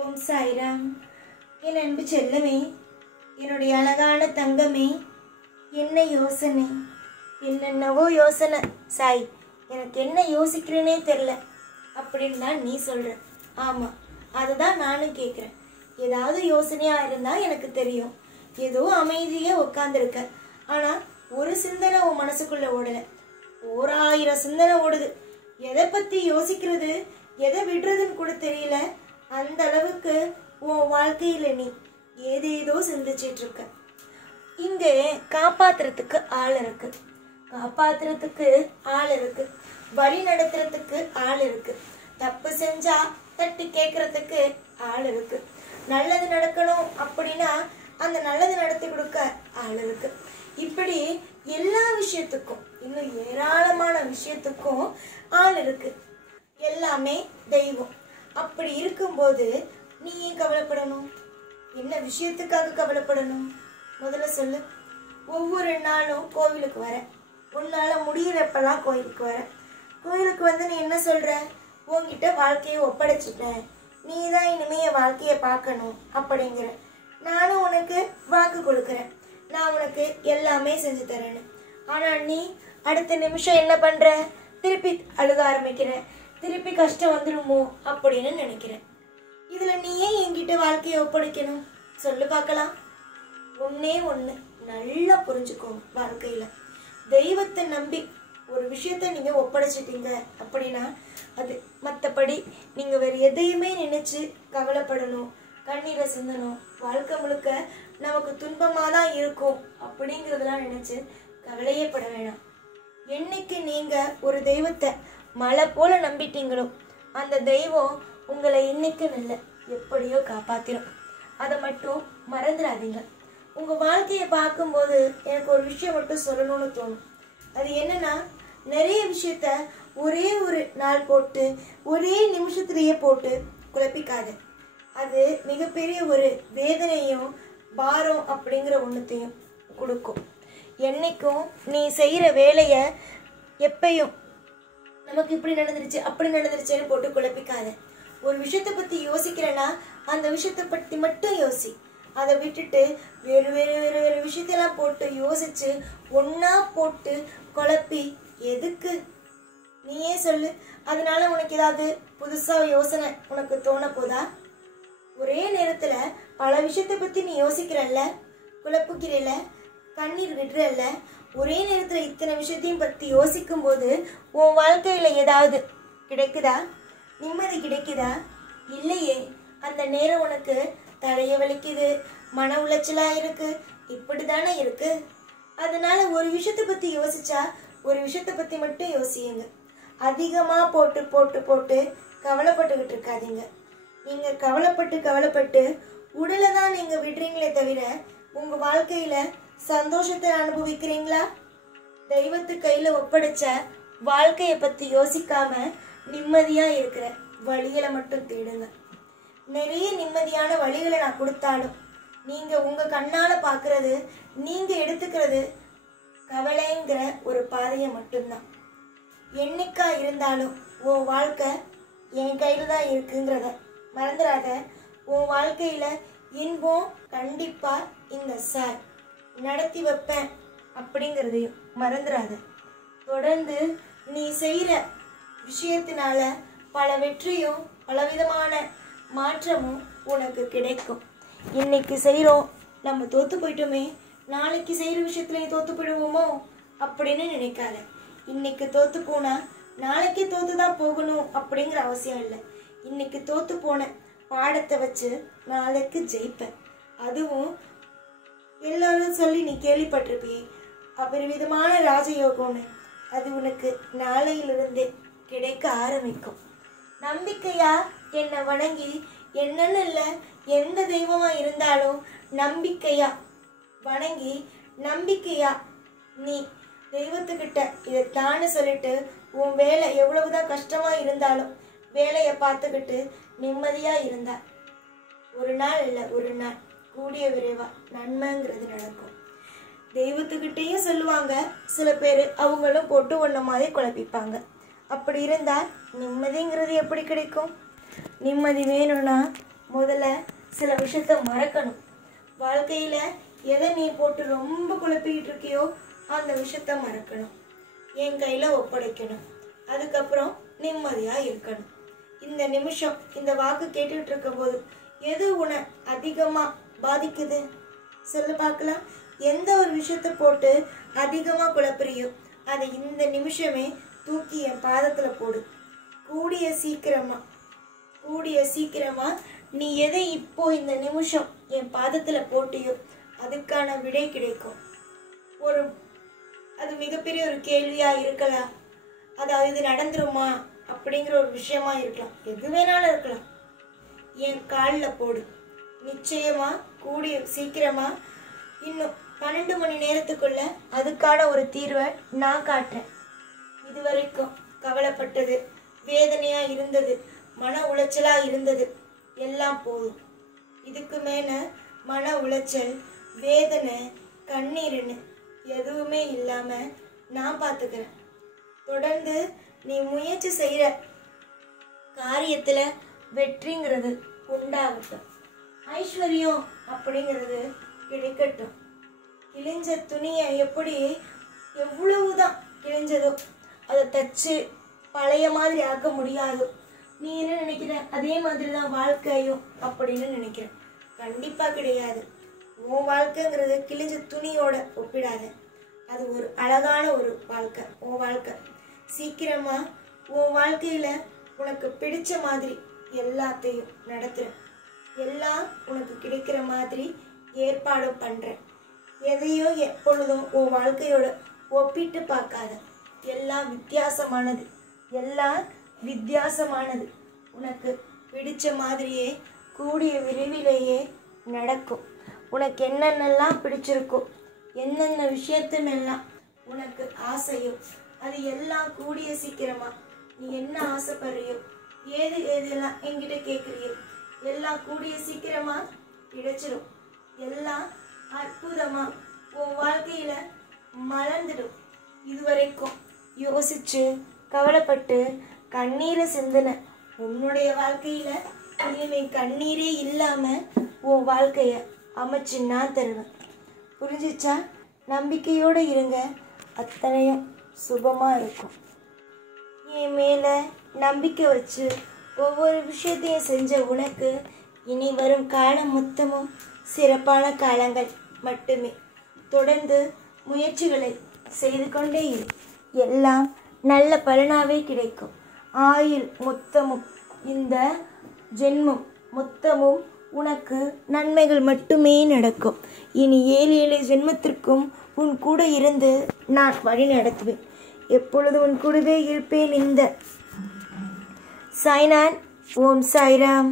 ஓம் சாய்ராம். என் அன்பு செல்லமே, என்னுடைய அழகான தங்கமே, என்ன யோசனை? என்னென்னவோ யோசனை சாய், எனக்கு என்ன யோசிக்கிறேனே தெரில அப்படின்னு தான் நீ சொல்ற. ஆமாம், அதுதான் நானும் கேட்குறேன். ஏதாவது யோசனையாக இருந்தால் எனக்கு தெரியும். ஏதோ அமைதியாக உட்காந்துருக்க, ஆனால் ஒரு சிந்தனை உன் மனசுக்குள்ளே ஓடலை. 1000 சிந்தனை ஓடுது. எதை பற்றி யோசிக்கிறது, எதை விடுறதுன்னு கூட தெரியல. அந்த அளவுக்கு உன் வாழ்க்கையில் நீ ஏதேதோ சிந்திச்சிட்டு இருக்க. இங்கே காப்பாத்துறதுக்கு ஆள் இருக்கு, வழி நடத்துறதுக்கு ஆள் இருக்கு, தப்பு செஞ்சா தட்டி கேட்கறதுக்கு ஆள் இருக்கு, நல்லது நடக்கணும் அப்படின்னா அந்த நல்லது நடத்தி கொடுக்க ஆள் இருக்கு. இப்படி எல்லா விஷயத்துக்கும், இன்னும் ஏராளமான விஷயத்துக்கும் ஆள் இருக்கு. எல்லாமே தெய்வம். அப்படி இருக்கும்போது நீ ஏன் கவலைப்படணும்? என்ன விஷயத்துக்காக கவலைப்படணும்? முதல்ல சொல்லு. ஒவ்வொரு நாளும் கோவிலுக்கு வர, உன்னால முடிகிறப்பெல்லாம் கோயிலுக்கு வர. கோயிலுக்கு வந்து நீ என்ன சொல்ற? உன்கிட்ட வாழ்க்கையை ஒப்படைச்சிட்டேன், நீ தான் இனிமே என் வாழ்க்கையை பார்க்கணும் அப்படிங்கிற. நானும் உனக்கு வாக்கு கொடுக்குறேன், நான் உனக்கு எல்லாமே செஞ்சு தரேன்னு. ஆனால் நீ அடுத்த நிமிஷம் என்ன பண்ற? திருப்பி அழுக ஆரம்பிக்கிற, திருப்பி கஷ்டம் வந்துடுமோ அப்படின்னு நினைக்கிறேன். இதுல நீ ஏன் என்கிட்ட வாழ்க்கையை ஒப்படைக்கணும்? சொல்லு பார்க்கலாம். ஒன்னே ஒன்று நல்லா புரிஞ்சுக்கோங்க. வாழ்க்கையில தெய்வத்தை நம்பி ஒரு விஷயத்த நீங்க ஒப்படைச்சிட்டீங்க அப்படின்னா அது மற்றபடி நீங்க வேற எதையுமே நினைச்சு கவலைப்படணும், கண்ணீரை சிந்தணும், வாழ்க்கை முழுக்க நமக்கு துன்பமா தான் இருக்கும் அப்படிங்கிறதெல்லாம் நினைச்சு கவலையே பட வேணாம். என்னைக்கு நீங்க ஒரு தெய்வத்தை மழை போல நம்பிட்டீங்களோ அந்த தெய்வம் உங்களை இன்னைக்கு இல்லை எப்படியோ காப்பாத்திரும். அதை மட்டும் மறந்துடாதீங்க. உங்க வாழ்க்கையை பார்க்கும்போது எனக்கு ஒரு விஷயம் மட்டும் சொல்லணும்னு தோணும். அது என்னன்னா, நிறைய விஷயத்த ஒரே ஒரு நாள் போட்டு ஒரே நிமிஷத்திலேயே போட்டு குழப்பிக்காத. அது மிகப்பெரிய ஒரு வேதனையும் பாரம் அப்படிங்கிற ஒன்றுத்தையும் கொடுக்கும். என்னைக்கும் நீ செய்யற வேலைய எப்பயும் நமக்கு இப்படி நடந்துருச்சு அப்படி நடந்துருச்சுன்னு போட்டு குழப்பிக்காத. ஒரு விஷயத்தை பத்தி யோசிக்கிறேன்னா அந்த விஷயத்தை பத்தி மட்டும் யோசி. அதை விட்டுட்டு வேறு வேறு வேறு வேறு விஷயத்தெல்லாம் போட்டு யோசிச்சு ஒன்னா போட்டு குழப்பி எதுக்கு? நீயே சொல்லு. அதனால உனக்கு ஏதாவது புதுசா யோசனை உனக்கு தோண போதா? ஒரே நேரத்துல பல விஷயத்தை பத்தி நீ யோசிக்கிறல்ல, குழப்புக்கிறல்ல, கண்ணீர் விடுறல்ல. ஒரே நேரத்துல இத்தனை விஷயத்தையும் பத்தி யோசிக்கும் போது உன் வாழ்க்கையில ஏதாவது கிடைக்குதா? நிம்மதி கிடைக்குதா? இல்லையே. அந்த நேரம் உனக்கு தலைய வலிக்குது, மன உளைச்சலா இருக்கு, இப்படிதானே இருக்கு. அதனால ஒரு விஷயத்தை பத்தி யோசிச்சா ஒரு விஷயத்தை பத்தி மட்டும் யோசியுங்க. அதிகமா போட்டு போட்டு போட்டு கவலைப்பட்டுக்கிட்டு இருக்காதீங்க. நீங்க கவலைப்பட்டு உடலை தான் நீங்க விடுறீங்களே தவிர உங்க வாழ்க்கையில சந்தோஷத்தை அனுபவிக்கிறீங்களா? தெய்வத்து கையில ஒப்படைச்ச வாழ்க்கைய பத்தி யோசிக்காம நிம்மதியா இருக்கிற வழிகளை மட்டும் தேடுங்க. நிறைய நிம்மதியான வழிகளை நான் கொடுத்தாலும் நீங்க உங்க கண்ணால பாக்குறது, நீங்க எடுத்துக்கிறது கவலைங்கிற ஒரு பாதையை மட்டும்தான். என்னைக்கா இருந்தாலும் உன் வாழ்க்கை என் கையில தான் இருக்குங்கிறத மறந்துடாத. உன் வாழ்க்கையில இன்பம் கண்டிப்பா இந்த சாய் நடத்தி வைப்பேன் அப்படிங்கிறதையும் மறந்துடாத. தொடர்ந்து நீ செய்யற விஷயத்தினால பல வெற்றியும் பலவிதமான மாற்றமும் உனக்கு கிடைக்கும். இன்னைக்கு செய்கிறோம், நம்ம தோத்து போயிட்டோமே, நாளைக்கு செய்கிற விஷயத்துல நீ தோத்து போயிடுவோமோ அப்படின்னு நினைக்காத. இன்னைக்கு தோத்து போனா நாளைக்கு தோத்துதான் போகணும் அப்படிங்கிற அவசியம் இல்லை. இன்னைக்கு தோத்து போன பாடத்தை வச்சு நாளைக்கு ஜெயிப்பேன். அதுவும் எல்லாரும் சொல்லி நீ கேள்விப்பட்டிருப்பியே அபரிவிதமான ராஜயோகம்னு, அது உனக்கு நாளையிலிருந்து கிடைக்க ஆரம்பிக்கும். நம்பிக்கையா என்னை வணங்கி, என்னன்னு இல்லை எந்த தெய்வமா இருந்தாலும் நம்பிக்கையா வணங்கி, நம்பிக்கையா நீ தெய்வத்துக்கிட்ட இதைத்தான்னு சொல்லிட்டு உன் வேலை எவ்வளவுதான் கஷ்டமா இருந்தாலும் வேலையை பார்த்துக்கிட்டு நிம்மதியா இருந்தா ஒரு நாள் இல்லை ஒரு நாள் கூடிய விரைவா நன்மைங்கிறது நடக்கும். தெய்வத்துக்கிட்டேயும் சொல்லுவாங்க சில பேர், அவங்களும் போட்டு ஒன்ன மாதிரி குழப்பிப்பாங்க. அப்படி இருந்தால் நிம்மதிங்கிறது எப்படி கிடைக்கும்? நிம்மதி வேணும்னா முதல்ல சில விஷயத்த மறக்கணும். வாழ்க்கையில் எதை நீ போட்டு ரொம்ப குழப்பிக்கிட்டு இருக்கியோ அந்த விஷயத்த மறக்கணும், என் கையில் ஒப்படைக்கணும். அதுக்கப்புறம் நிம்மதியாக இருக்கணும். இந்த நிமிஷம் இந்த வாக்கு கேட்டுக்கிட்டு இருக்கும்போது எது உன்னை அதிகமாக பாதிக்குது சொல்லு பார்க்கலாம். எந்த ஒரு விஷயத்த போட்டு அதிகமாக குழப்புறியோ அதை இந்த நிமிஷமே தூக்கி என் பாதத்தில் போடு. கூடிய சீக்கிரமா நீ எதை இப்போ இந்த நிமிஷம் என் பாதத்தில் போட்டியோ அதுக்கான விடை கிடைக்கும். அது மிகப்பெரிய ஒரு கேள்வியாக இருக்கலாம், அதாவது இது நடந்துருமா அப்படிங்கிற ஒரு விஷயமா இருக்கலாம், எது வேணாலும் இருக்கலாம். என் காலில் போடு. நிச்சயமா கூடிய சீக்கிரமா இன்னும் 12 மணி நேரத்துக்குள்ள அதுக்கான ஒரு தீர்வை நான் காட்டுறேன். இதுவரைக்கும் கவலைப்பட்டது, வேதனையா இருந்தது, மன உளைச்சலா இருந்தது எல்லாம் போதும். இதுக்கு மேல மன உளைச்சல், வேதனை, கண்ணீர்னு எதுவுமே இல்லாம நான் பார்த்துக்கிறேன். தொடர்ந்து நீ முயற்சி செய்கிற காரியத்துல வெற்றிங்கிறது உண்டாகட்டும். ஐஸ்வர்யம் அப்படிங்கிறது கிடைக்கட்டும். கிழிஞ்ச துணியை எப்படி எவ்வளவுதான் கிழிஞ்சதோ அதை தச்சு பழைய மாதிரி ஆக்க முடியாதோ, நீ என்ன நினைக்கிற அதே மாதிரி தான் வாழ்க்கையும் அப்படின்னு நினைக்கிறேன். கண்டிப்பாக கிடையாது. உன் வாழ்க்கைங்கிறது கிழிஞ்ச துணியோட ஒப்பிடாத. அது ஒரு அழகான ஒரு வாழ்க்கை. உன் வாழ்க்கை சீக்கிரமா உன் வாழ்க்கையில உனக்கு பிடிச்ச மாதிரி எல்லாத்தையும் நடத்துறேன். எல்லாம் உனக்கு கிடைக்கிற மாதிரி ஏற்பாடும் பண்றேன். எதையோ எப்பொழுதும் உன் வாழ்க்கையோட ஒப்பிட்டு பார்க்காத. எல்லாம் வித்தியாசமானது. உனக்கு பிடிச்ச மாதிரியே கூடிய விரைவிலேயே நடக்கும். உனக்கு என்னென்னலாம் பிடிச்சிருக்கோ, என்னென்ன விஷயத்துமெல்லாம் உனக்கு ஆசையோ அது எல்லாம் கூடிய சீக்கிரமா நீ என்ன ஆசைப்படுறியோ, எதெல்லாம் என்கிட்ட கேட்குறியோ எல்லாம் கூடிய சீக்கிரமா கிடைச்சிடும். எல்லாம் அற்புதமா உன் வாழ்க்கையில மலர்ந்துடும். இதுவரைக்கும் யோசிச்சு கவலைப்பட்டு கண்ணீரை சிந்தின உன்னுடைய வாழ்க்கையில இனிமே கண்ணீரே இல்லாம உன் வாழ்க்கைய அமைச்சு நான் தருவேன். புரிஞ்சிச்சா? நம்பிக்கையோட இருங்க, அத்தனையும் சுபமா இருக்கும். என் மேல நம்பிக்கை வச்சு ஒவ்வொரு விஷயத்தையும் செஞ்ச உனக்கு இனி வரும் காலம் மொத்தமும் சிறப்பான காலங்கள் மட்டுமே. தொடர்ந்து முயற்சிகளை செய்து கொண்டே இரு, எல்லாம் நல்ல பலனாகவே கிடைக்கும். ஆயுள் மொத்தமும் இந்த ஜென்மம் மொத்தமும் உனக்கு நன்மைகள் மட்டுமே நடக்கும். இனி 7 ஜென்மத்திற்கும் உன் கூட இருந்து நான் வழி நடத்துவேன். எப்பொழுது உன் கூடவே இருப்பேன். இந்த சாய்நாத். ஓம் சாய்ராம்.